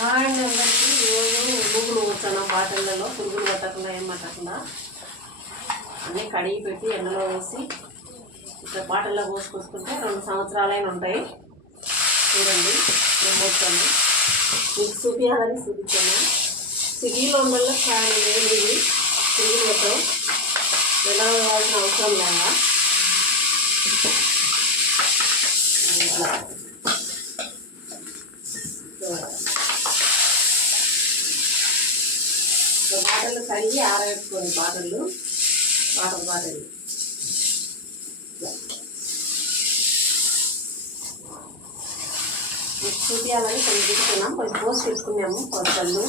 Hi అండి అందరికీ ఈరోజు పురుగులు వచ్చాను బాటిళ్ళలో పురుగులు పట్టకుండా ఏం పట్టకుండా. అన్నీ కడిగి పెట్టి ఎండలో వేసి ఇక్కడ బాటిల్లో పోసుకొచ్చుకుంటే రెండు సంవత్సరాలైన ఉంటాయి. చూడండి నేను పోస్తాను. మీకు చూపించాలని చూపించాను సిటీలో ఉండల్లో చాలా లేదు. పురుగులు పట్టవు. ఎండలో వేయాల్సిన అవసరం లేదా ఇట్లా ఇట్లా బాటలు కడిగి ఆరబెట్టుకోండి బాటలు వాటర్ బాటలు చూపించాలని కొంచెం తీసుకున్నాం. కొన్ని పోసి పెట్టుకున్నాము కొత్తలు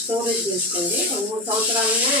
స్టోరేజ్ చేసుకోండి. మూడు సంవత్సరాలనే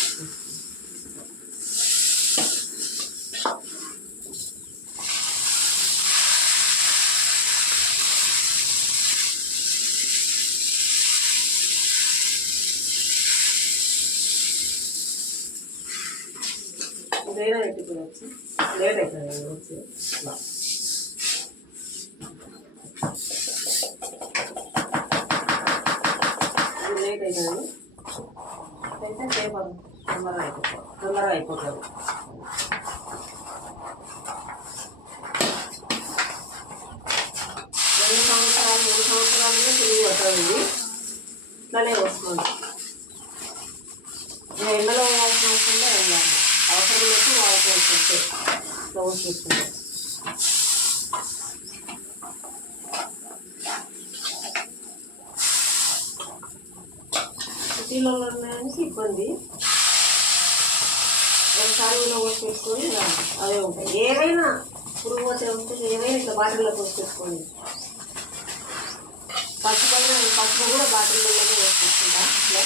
ఇదైనా పెట్టుకోవచ్చు లేట్ అవుతుంది వచ్చి లేట్ అవుతుంది అయితే పేపర్ తొందరగా అయిపోతుంది తొందరగా అయిపోతుంది. రెండు సంవత్సరాలు మూడు సంవత్సరాలు తిరిగి వస్తుంది. ఇది ఇట్లానే వస్తుంది. ఇక ఎండలో వేయాల్సిన అవసరం లేదు క్లోజ్ వాడుకోవచ్చు క్లోజ్ చేస్తుంది సిటీలో ఉన్నాయని ఇబ్బంది ఒకసారి ఊళ్ళో పోసి అవే ఉంటాయి. ఏవైనా పురుగు పోతే ఉంటే ఏవైనా ఇట్లా బాటిల్లో పోసి పెట్టుకోండి పసుపు పసుపు కూడా బాటిల్లోనే వేసి ఇట్లా.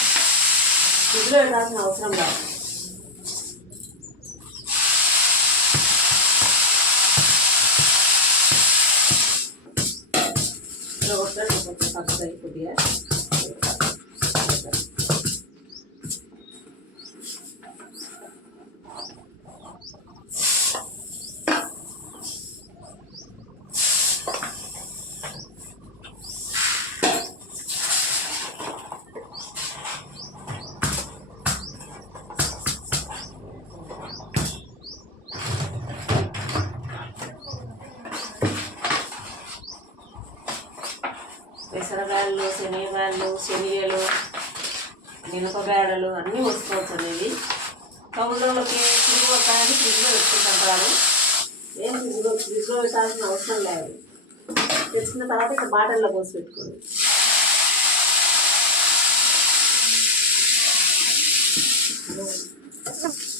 ఫ్రిడ్జ్లో పెట్టాల్సిన అవసరం కాదు লগতে লগতে পাঁচটাই দিয়া పెసరగాళ్ళు కొద్దిగా పెసరగాయలు మినపగాడలు అన్నీ వసుకోవచ్చు అనేవి సముద్రంలోకి ఫ్రిడ్జ్ వస్తాయని ఫ్రిడ్జ్లో పెట్టుకుంటుంటారు. ఏం ఫ్రిడ్జ్లో ఫ్రిడ్జ్లో పెట్టాల్సిన అవసరం లేదు. తెచ్చుకున్న తర్వాత ఇక బాటిల్లో పోసి పెట్టుకోండి. మా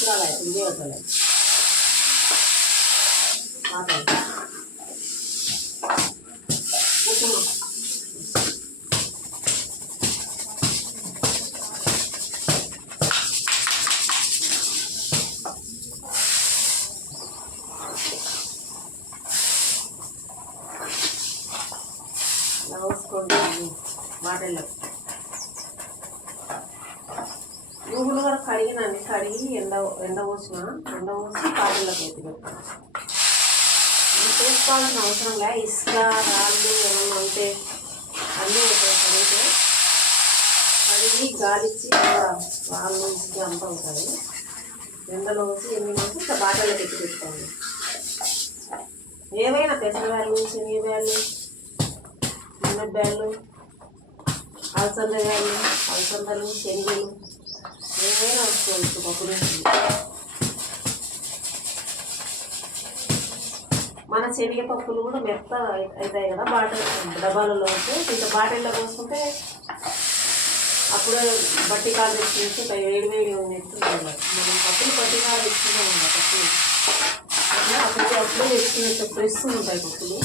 మూడు సంవత్సరాలు అవుతుంది ఇదే వస్తలేదు మాట్లాడు కూర్చున్నాం ఇలా వేసుకోండి మాటల్లో కడిగినాను కడిగి ఎండ ఎండ పోసిన ఎండ పోసి పాటల్లోకి ఎత్తి పెట్టాను. చేసుకోవాల్సిన అవసరం లే ఇసుక రాళ్ళు ఏమన్నా ఉంటే అన్నీ ఉంటాయి కడిగితే కడిగి గాలిచ్చి రాళ్ళు ఇసుక అంతా ఉంటుంది. ఎండలో పోసి ఎన్ని మంది ఇట్లా బాటల్లోకి ఎత్తి పెట్టుకోండి ఏవైనా పెసరబ్యాళ్ళు శనగబ్యాళ్ళు మినప్పాళ్ళు అలసందగాయలు అలసందలు శనగలు ఏమైనా వస్తుంది పప్పులు మన శనగపప్పులు కూడా మెత్త అవుతాయి కదా బాటిల్ డబ్బాలలో ఉంటే ఇంకా బాటిల్లో పోసుకుంటే అప్పుడు బట్టి కాలు తెచ్చి వేడి వేడి ఉంది మనం పప్పులు బట్టి కాలు తెచ్చుకుంటాం కదా పప్పులు. అప్పుడు అప్పుడు అప్పుడే తెచ్చుకునే ప్రెస్ ఉంటాయి పప్పులు.